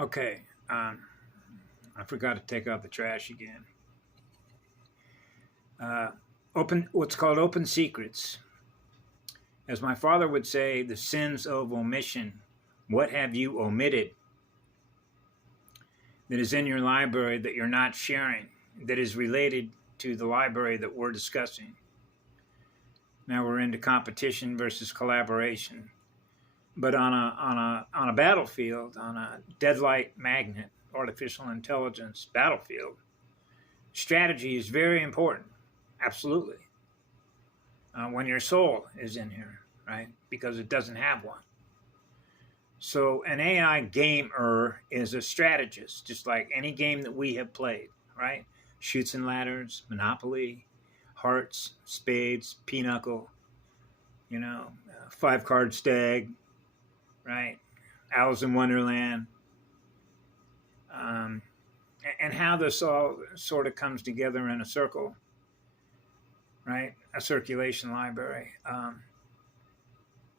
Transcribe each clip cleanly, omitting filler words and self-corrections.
Okay. I forgot to take out the trash again. What's called open secrets. As my father would say, the sins of omission. What have you omitted that is in your library that you're not sharing, that is related to the library that we're discussing? Now we're into competition versus collaboration. But on a battlefield, on a deadlight magnet, artificial intelligence battlefield, strategy is very important. Absolutely. When your soul is in here, right? Because it doesn't have one. So an AI gamer is a strategist, just like any game that we have played, right? Shoots and ladders, Monopoly, hearts, spades, pinochle, five card stag, right? Alice in Wonderland, and how this all sort of comes together in a circle, right? A circulation library.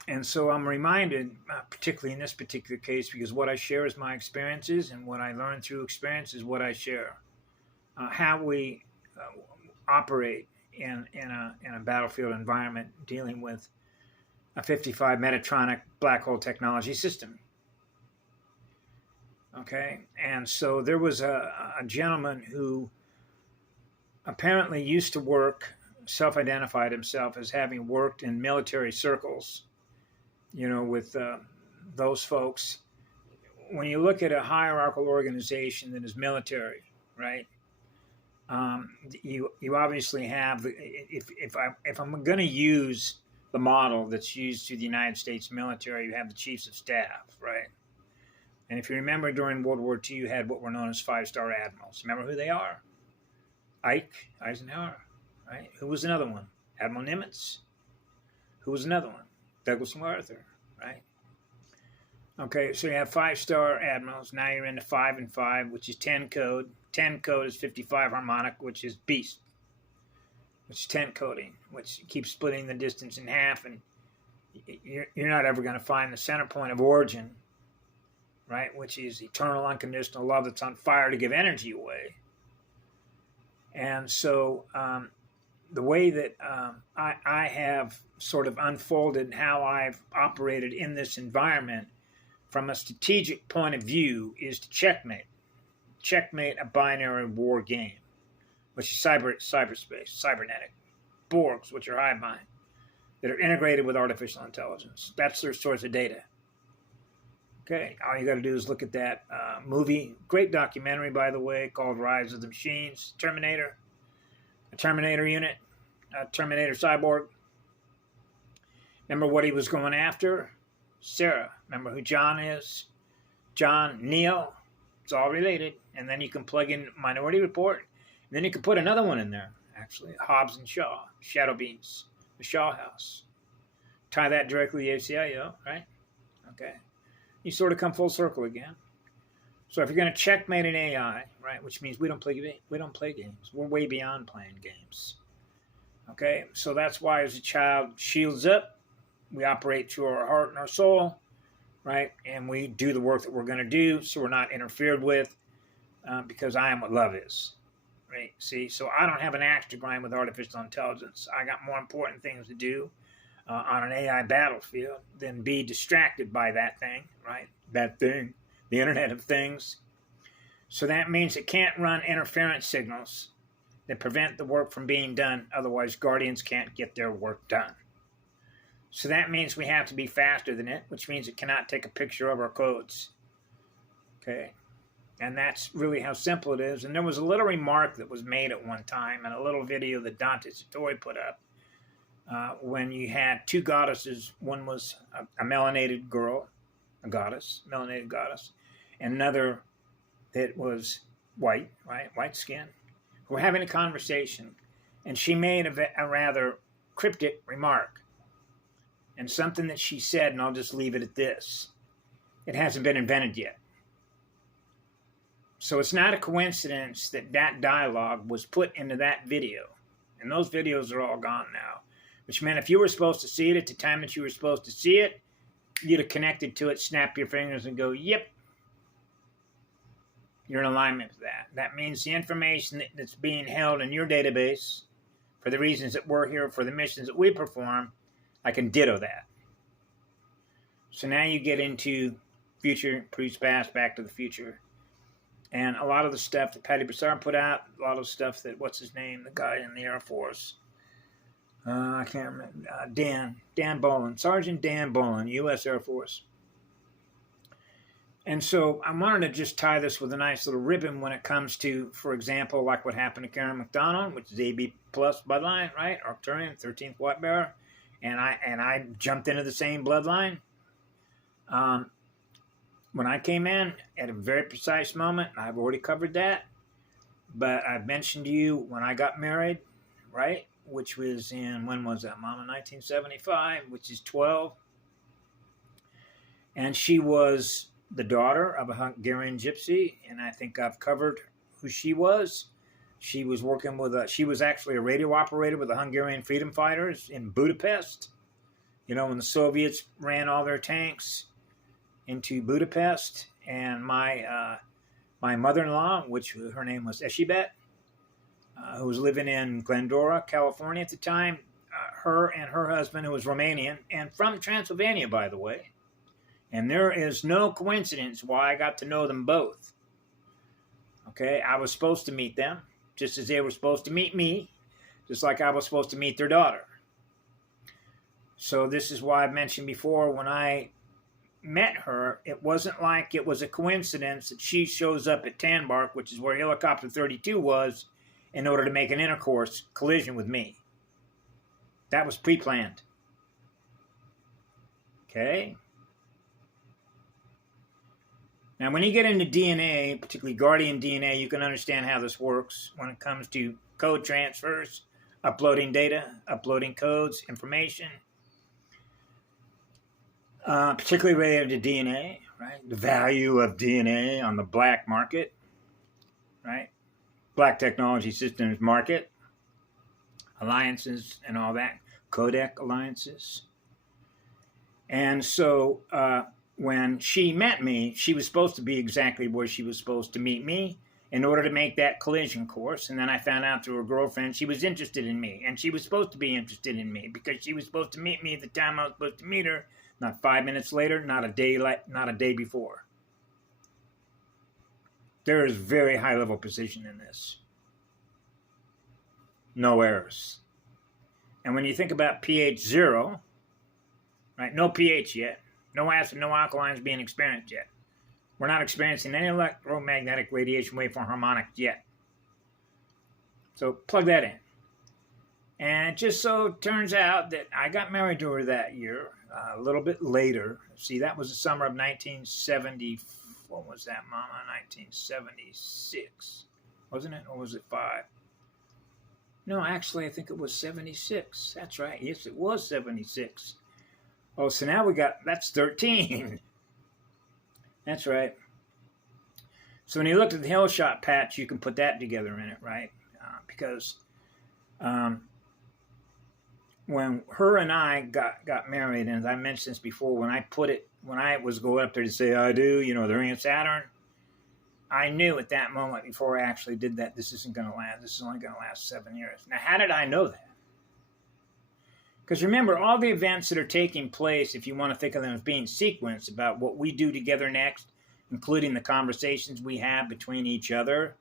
And so I'm reminded, particularly in this particular case, because what I share is my experiences, and what I learn through experience is what I share. How we operate in a battlefield environment dealing with a 55 Metatronic black hole technology system. Okay, and so there was a gentleman who apparently used to work, self-identified himself as having worked in military circles, with those folks. When you look at a hierarchical organization that is military, right? You obviously have, if I'm going to use the model that's used to the United States military, you have the chiefs of staff, right? And if you remember, during World War II, you had what were known as five-star admirals. Remember who they are? Ike Eisenhower, right? Who was another one? Admiral Nimitz. Who was another one? Douglas MacArthur, right? Okay, so you have five-star admirals. Now you're into 5 and 5, which is 10 code. 10 code is 55 harmonic, which is beast, which is 10 coding, which keeps splitting the distance in half, and you're not ever going to find the center point of origin, right? Which is eternal, unconditional love that's on fire to give energy away. And so the way that I have sort of unfolded how I've operated in this environment from a strategic point of view is to checkmate a binary war game, which is cyberspace, cybernetic, Borgs, which are hive mind, that are integrated with artificial intelligence. That's their source of data. Okay, all you got to do is look at that movie, great documentary, by the way, called Rise of the Machines, Terminator, a Terminator unit, a Terminator cyborg. Remember what he was going after? Sarah. Remember who John is? John, Neo. It's all related. And then you can plug in Minority Report. And then you can put another one in there, actually. Hobbs and Shaw, Shadow Beans, the Shaw House. Tie that directly to the ACIO, right? Okay. You sort of come full circle again. So if you're going to checkmate an AI, right, which means we don't play games. We're way beyond playing games. Okay, so that's why as a child, shields up. We operate through our heart and our soul, right? And we do the work that we're going to do, so we're not interfered with, because I am what love is, right? See, so I don't have an axe to grind with artificial intelligence. I got more important things to do on an AI battlefield than be distracted by that thing, right? That thing, the Internet of Things. So that means it can't run interference signals that prevent the work from being done. Otherwise, Guardians can't get their work done. So that means we have to be faster than it, which means it cannot take a picture of our codes. Okay. And that's really how simple it is. And there was a little remark that was made at one time in a little video that Dante Satori put up when you had two goddesses. One was a melanated girl, a goddess, melanated goddess, and another that was white, right, white skin. We're having a conversation, and she made a rather cryptic remark. And something that she said, and I'll just leave it at this: it hasn't been invented yet. So it's not a coincidence that that dialogue was put into that video. And those videos are all gone now. Which meant if you were supposed to see it at the time that you were supposed to see it, you'd have connected to it, snap your fingers, and go, yep. you're in alignment with that. That means the information that's being held in your database for the reasons that we're here, for the missions that we perform, I can ditto that. So now you get into future, previous, past, back to the future. And a lot of the stuff that Patty Broussard put out, a lot of stuff that, what's his name, the guy in the Air Force, I can't remember, Dan Bolin, Sergeant Dan Bolin, U.S. Air Force. And so I wanted to just tie this with a nice little ribbon when it comes to, for example, like what happened to Karen McDonald, which is AB plus bloodline, right? Arcturian, 13th White Bearer. And I jumped into the same bloodline. When I came in at a very precise moment, I've already covered that. But I've mentioned to you when I got married, right? Which was in, when was that, Mama? 1975, which is 12. And she was the daughter of a Hungarian gypsy, and I think I've covered who she was. She was working with she was actually a radio operator with the Hungarian freedom fighters in Budapest. You know, when the Soviets ran all their tanks into Budapest, and my mother-in-law, which her name was Eshibet, who was living in Glendora, California at the time, her and her husband, who was Romanian, and from Transylvania, by the way. And there is no coincidence why I got to know them both. Okay, I was supposed to meet them, just as they were supposed to meet me, just like I was supposed to meet their daughter. So this is why I mentioned before, when I met her, it wasn't like it was a coincidence that she shows up at Tanbark, which is where Helicopter 32 was, in order to make an intercourse collision with me. That was pre-planned. Okay? Now, when you get into DNA, particularly Guardian DNA, you can understand how this works when it comes to code transfers, uploading data, uploading codes, information, particularly related to DNA, right? The value of DNA on the black market, right? Black technology systems market, alliances and all that, codec alliances. And so, when she met me, she was supposed to be exactly where she was supposed to meet me in order to make that collision course. And then I found out through her girlfriend she was interested in me. And she was supposed to be interested in me because she was supposed to meet me at the time I was supposed to meet her. Not 5 minutes later, not a day before. There is very high level precision in this. No errors. And when you think about pH 0, right, no pH yet. No acid, no alkalines being experienced yet. We're not experiencing any electromagnetic radiation waveform harmonics yet. So plug that in. And it just so turns out that I got married to her that year, a little bit later. See, that was the summer of 1970. What was that, Mama? 1976. Wasn't it? Or was it 5? No, actually, I think it was 76. That's right. Yes, it was 76. Oh, so now that's 13. That's right. So when you looked at the Hillshot patch, you can put that together in it, right? Because when her and I got married, and as I mentioned this before, when I was going up there to say I do, you know, the ring of Saturn, I knew at that moment before I actually did that, this isn't going to last. This is only going to last 7 years. Now, how did I know that? Because remember, all the events that are taking place, if you want to think of them as being sequenced about what we do together next, including the conversations we have between each other,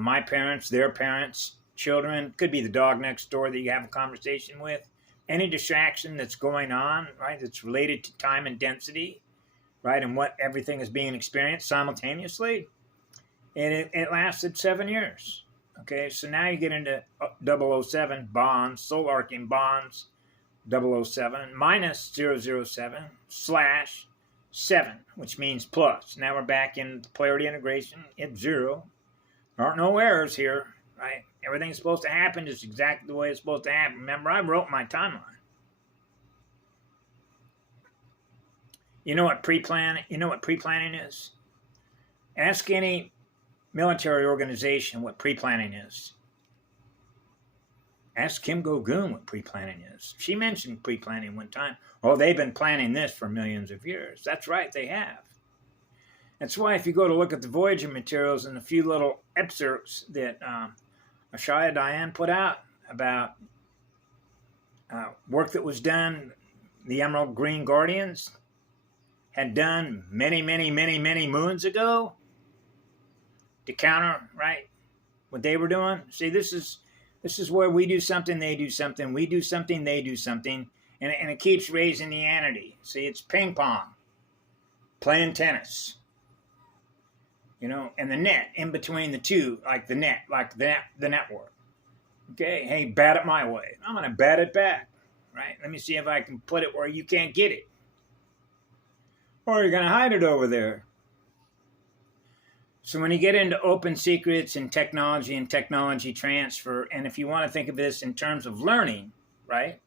my parents, their parents, children, could be the dog next door that you have a conversation with, any distraction that's going on, right, that's related to time and density, right, and what everything is being experienced simultaneously, and it lasted 7 years. Okay, so now you get into 007 bonds, soul arcing bonds, 007 minus 007 slash 7, which means plus. Now we're back in polarity integration at 0. There aren't no errors here, right? Everything's supposed to happen just exactly the way it's supposed to happen. Remember, I wrote my timeline. You know what pre-planning is? Ask any military organization what pre-planning is. Ask Kim Go-Goon what pre-planning is. She mentioned pre-planning one time. Oh, they've been planning this for millions of years. That's right, they have. That's why if you go to look at the Voyager materials and a few little excerpts that Ashaya Diane put out about work that was done, the Emerald Green Guardians had done many, many, many, many moons ago to counter, right, what they were doing. See, this is where we do something, they do something, we do something, they do something, and it keeps raising the entity. See, it's ping pong, playing tennis, you know, and the net in between the two, like the net, like the network. Okay, hey, bat it my way. I'm going to bat it back, right? Let me see if I can put it where you can't get it. Or you're going to hide it over there. So when you get into open secrets and technology transfer, and if you want to think of this in terms of learning, right,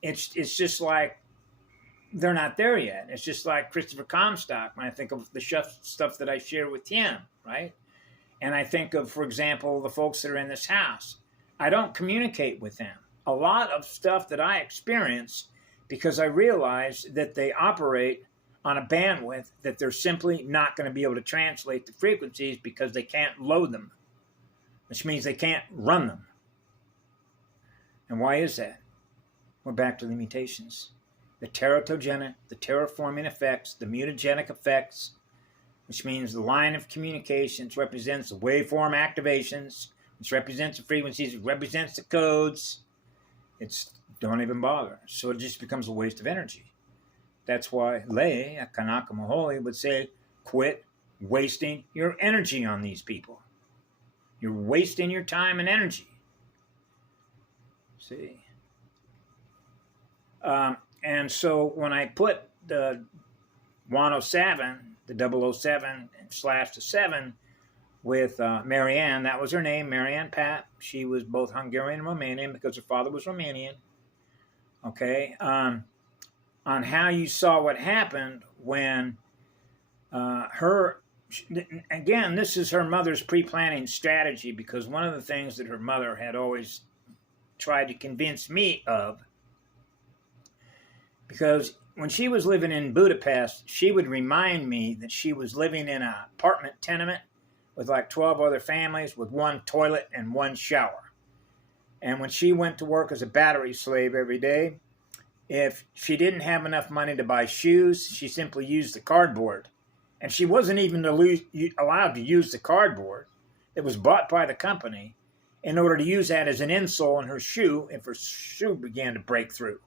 it's just like they're not there yet. It's just like Christopher Comstock when I think of the stuff that I share with him, right? And I think of, for example, the folks that are in this house. I don't communicate with them. A lot of stuff that I experience because I realize that they operate on a bandwidth that they're simply not going to be able to translate the frequencies because they can't load them, which means they can't run them. And why is that? We're back to the mutations. The teratogenic, the terraforming effects, the mutagenic effects, which means the line of communications represents the waveform activations, which represents the frequencies, it represents the codes. It's don't even bother. So it just becomes a waste of energy. That's why Lay, Kanaka Maholi, would say, quit wasting your energy on these people. You're wasting your time and energy. See? And so when I put the 107, the 007/7 with Marianne, that was her name, Marianne Pat. She was both Hungarian and Romanian because her father was Romanian. Okay? On how you saw what happened when again, this is her mother's pre-planning strategy, because one of the things that her mother had always tried to convince me of, because when she was living in Budapest, she would remind me that she was living in an apartment tenement with like 12 other families with one toilet and one shower. And when she went to work as a battery slave every day, if she didn't have enough money to buy shoes, she simply used the cardboard. And she wasn't even allowed to use the cardboard. It was bought by the company in order to use that as an insole in her shoe if her shoe began to break through.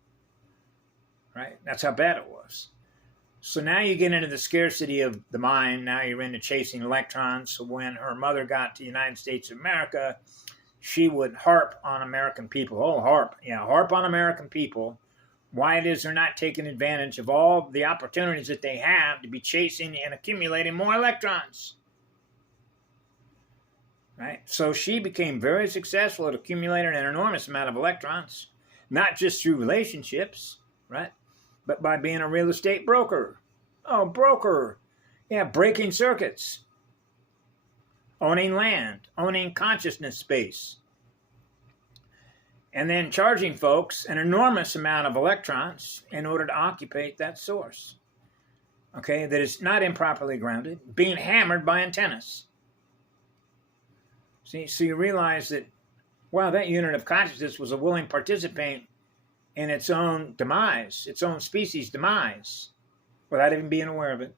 Right? That's how bad it was. So now you get into the scarcity of the mind. Now you're into chasing electrons. So when her mother got to the United States of America, she would harp on American people. Oh, harp. Yeah, harp on American people. Why it is they're not taking advantage of all the opportunities that they have to be chasing and accumulating more electrons. Right? So she became very successful at accumulating an enormous amount of electrons, not just through relationships, right? But by being a real estate broker. Oh, broker. Yeah, breaking circuits. Owning land. Owning consciousness space. And then charging folks an enormous amount of electrons in order to occupy that source. Okay, that is not improperly grounded, being hammered by antennas. See, so you realize that, wow, that unit of consciousness was a willing participant in its own demise, its own species' demise, without even being aware of it.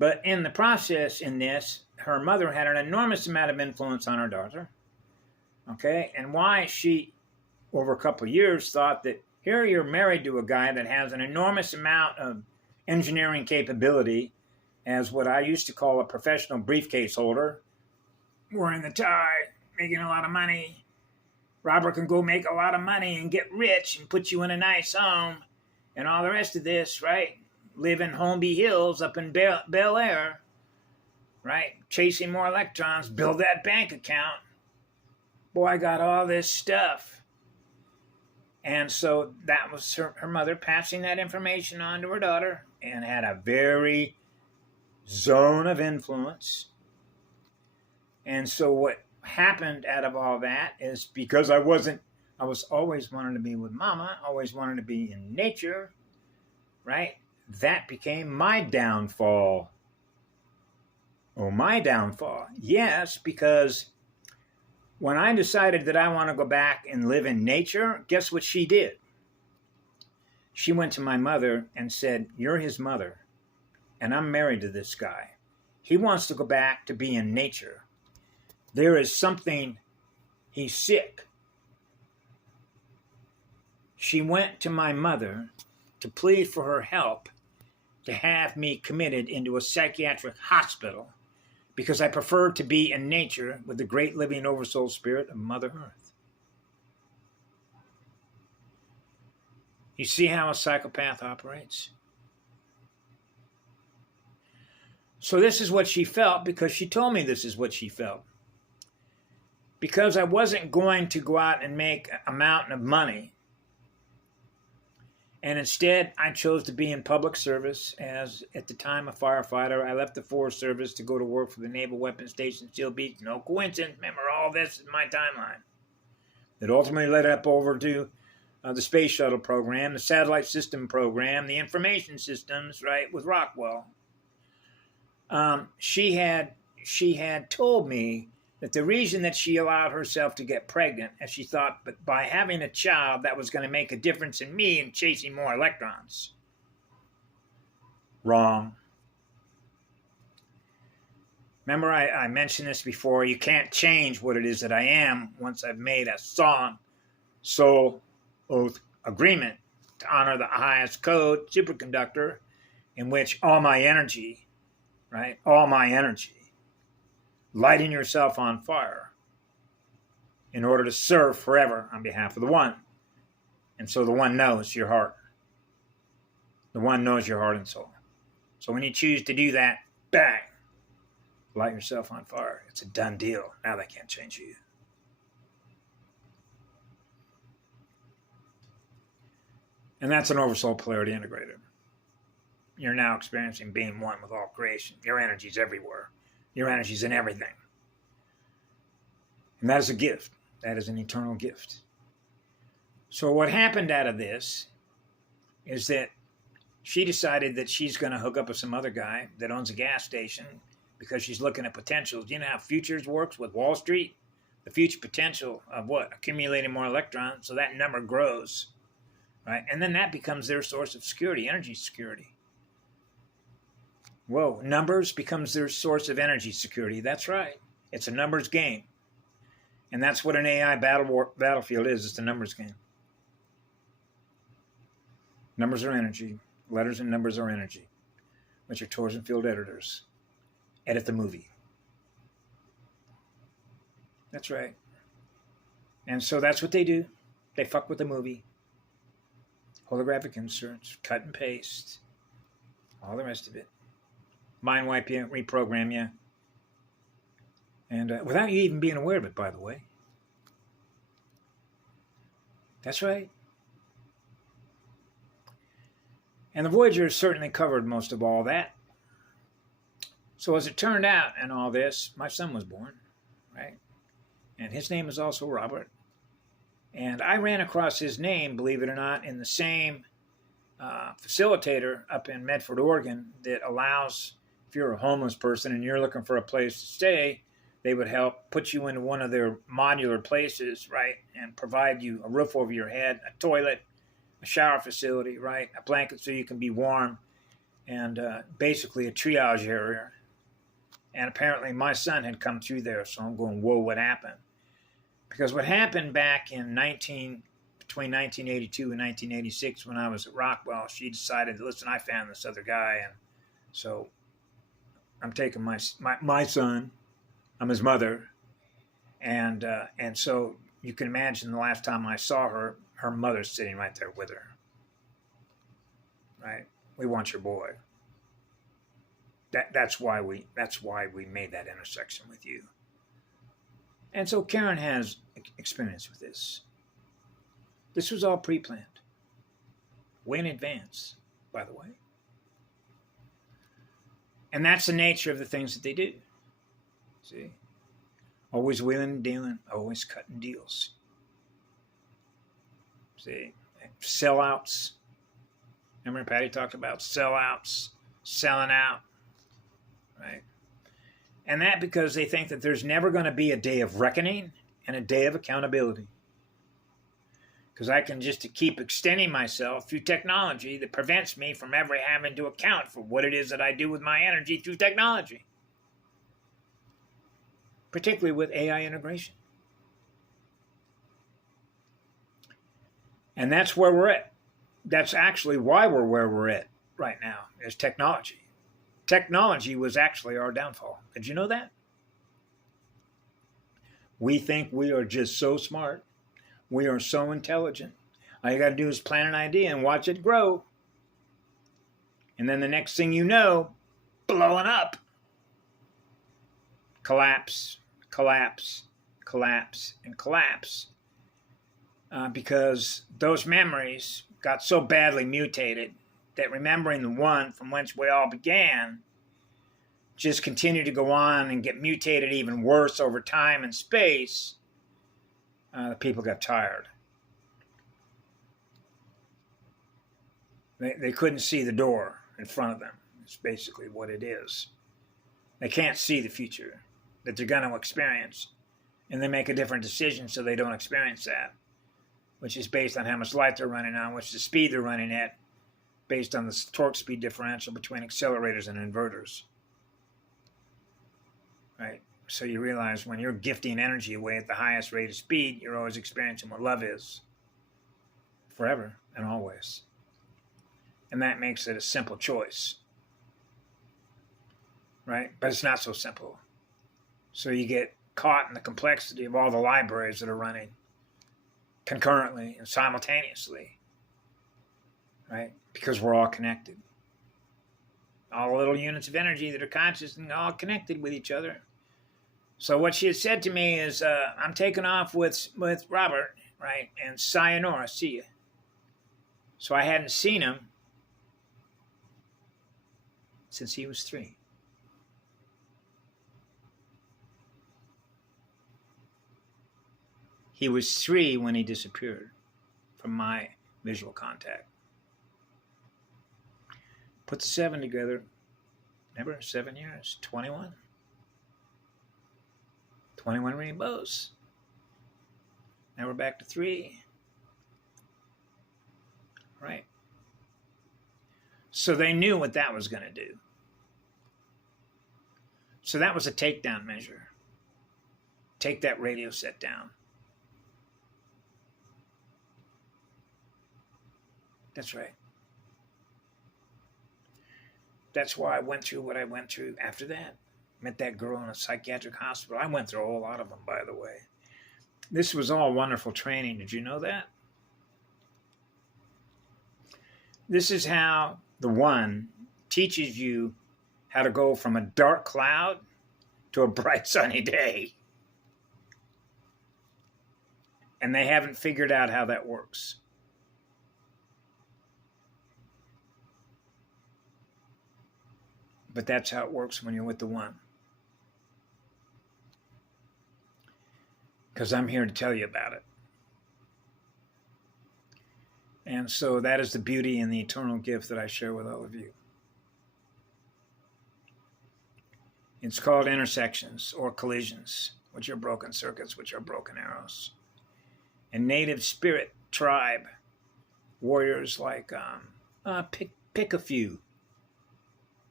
But in the process in this, her mother had an enormous amount of influence on her daughter. Okay, and why she, over a couple of years, thought that here you're married to a guy that has an enormous amount of engineering capability as what I used to call a professional briefcase holder, wearing the tie, making a lot of money. Robert can go make a lot of money and get rich and put you in a nice home and all the rest of this, right? Live in Holmby Hills up in Bel Air, right? Chasing more electrons, build that bank account. Boy, I got all this stuff. And so that was her mother passing that information on to her daughter, and had a very zone of influence. And so what happened out of all that is, because I was always wanting to be with mama, always wanted to be in nature, right? that became my downfall. Oh, my downfall. Yes, because when I decided that I want to go back and live in nature, guess what she did? She went to my mother and said, "You're his mother, and I'm married to this guy. He wants to go back to be in nature. There is something, he's sick." She went to my mother to plead for her help to have me committed into a psychiatric hospital because I prefer to be in nature with the great living oversoul spirit of Mother Earth. You see how a psychopath operates? So this is what she felt because she told me this is what she felt. Because I wasn't going to go out and make a mountain of money, and instead I chose to be in public service as, at the time, a firefighter. I left the Forest Service to go to work for the Naval Weapons Station, Seal Beach. No coincidence. Remember, all this is my timeline. It ultimately led up over to the space shuttle program, the satellite system program, the information systems, right, with Rockwell. She had told me that the reason that she allowed herself to get pregnant, as she thought, but by having a child, that was going to make a difference in me and chasing more electrons. Wrong. Remember, I mentioned this before. You can't change what it is that I am once I've made a soul oath agreement to honor the highest code, superconductor, in which all my energy, right, all my energy, lighting yourself on fire in order to serve forever on behalf of the One. And so the One knows your heart. The One knows your heart and soul. So when you choose to do that, bang, light yourself on fire. It's a done deal. Now they can't change you. And that's an oversoul polarity integrator. You're now experiencing being one with all creation. Your energy's everywhere. Your energy's in everything. And that is a gift. That is an eternal gift. So what happened out of this is that she decided that she's going to hook up with some other guy that owns a gas station because she's looking at potentials. You know how futures works with Wall Street? The future potential of what? Accumulating more electrons, so that number grows. Right? And then that becomes their source of security, energy security. Whoa, numbers becomes their source of energy security. That's right. It's a numbers game. And that's what an AI battlefield is. It's a numbers game. Numbers are energy. Letters and numbers are energy. Which your torsion field editors edit the movie. That's right. And so that's what they do. They fuck with the movie. Holographic inserts, cut and paste, all the rest of it. Mind wipe you, reprogram you. And without you even being aware of it, by the way. That's right. And the Voyager certainly covered most of all that. So as it turned out in all this, my son was born, right? And his name is also Robert. And I ran across his name, believe it or not, in the same facilitator up in Medford, Oregon, that allows, if you're a homeless person and you're looking for a place to stay, they would help put you into one of their modular places, right, and provide you a roof over your head, a toilet, a shower facility, right, a blanket so you can be warm, and basically a triage area. And apparently my son had come through there, so I'm going, whoa, what happened? Because what happened back in between 1982 and 1986 when I was at Rockwell, she decided, listen, I found this other guy, and so I'm taking my son, I'm his mother, and so you can imagine the last time I saw her, her mother's sitting right there with her. Right? We want your boy. That's why we made that intersection with you. And so Karen has experience with this. This was all pre-planned. Way in advance, by the way. And that's the nature of the things that they do. See? Always wheeling and dealing, always cutting deals. See? Sellouts. Remember Patty talked about sellouts, selling out, right? And that because they think that there's never going to be a day of reckoning and a day of accountability. Because I can just keep extending myself through technology that prevents me from ever having to account for what it is that I do with my energy through technology. Particularly with AI integration. And that's where we're at. That's actually why we're where we're at right now, is technology. Technology was actually our downfall. Did you know that? We think we are just so smart. We are so intelligent. All you got to do is plant an idea and watch it grow. And then the next thing you know, blowing up. Collapse, collapse, collapse, and collapse. Because those memories got so badly mutated that remembering the one from whence we all began just continued to go on and get mutated even worse over time and space. The people got tired. They couldn't see the door in front of them. It's basically what it is. They can't see the future that they're going to experience. And they make a different decision so they don't experience that, which is based on how much light they're running on, which is the speed they're running at, based on the torque speed differential between accelerators and inverters. Right? So you realize when you're gifting energy away at the highest rate of speed, you're always experiencing what love is. Forever and always. And that makes it a simple choice. Right? But it's not so simple. So you get caught in the complexity of all the libraries that are running concurrently and simultaneously. Right? Because we're all connected. All little units of energy that are conscious and all connected with each other. So what she had said to me is, I'm taking off with Robert, right? And sayonara, see you. So I hadn't seen him since he was 3. He was 3 when he disappeared from my visual contact. Put the 7 together. Remember, 7 years, 21. 21 rainbows. Now we're back to 3. Right. So they knew what that was going to do. So that was a takedown measure. Take that radio set down. That's right. That's why I went through what I went through after that. Met that girl in a psychiatric hospital. I went through a whole lot of them, by the way. This was all wonderful training. Did you know that? This is how the one teaches you how to go from a dark cloud to a bright sunny day. And they haven't figured out how that works. But that's how it works when you're with the one. Because I'm here to tell you about it. And so that is the beauty and the eternal gift that I share with all of you. It's called intersections or collisions, which are broken circuits, which are broken arrows. And native spirit tribe warriors like, pick a few.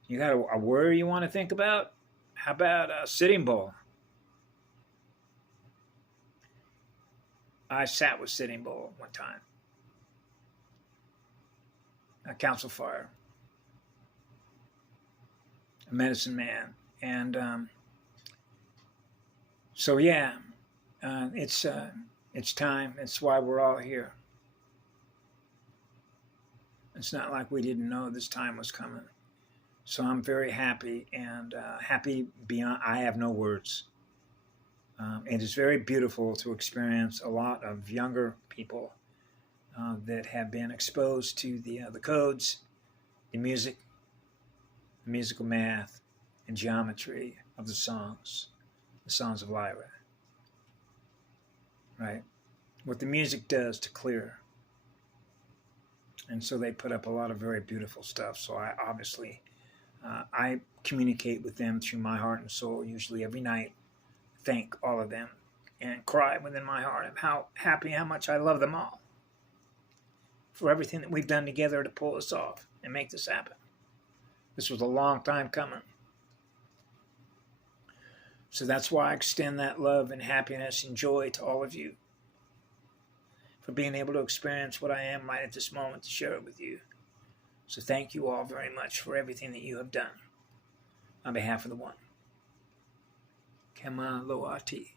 You got a warrior you want to think about? How about Sitting Bull? I sat with Sitting Bull one time. A Council Fire. A medicine man. And so yeah, it's time. It's why we're all here. It's not like we didn't know this time was coming. So I'm very happy and happy beyond, I have no words. It is very beautiful to experience a lot of younger people that have been exposed to the codes, the music, the musical math, and geometry of the songs of Lyra. Right? What the music does to clear. And so they put up a lot of very beautiful stuff. So I obviously, I communicate with them through my heart and soul, usually every night, thank all of them, and cry within my heart of how happy, how much I love them all for everything that we've done together to pull this off and make this happen. This was a long time coming. So that's why I extend that love and happiness and joy to all of you for being able to experience what I am right at this moment to share it with you. So thank you all very much for everything that you have done on behalf of the One. Kema Loati.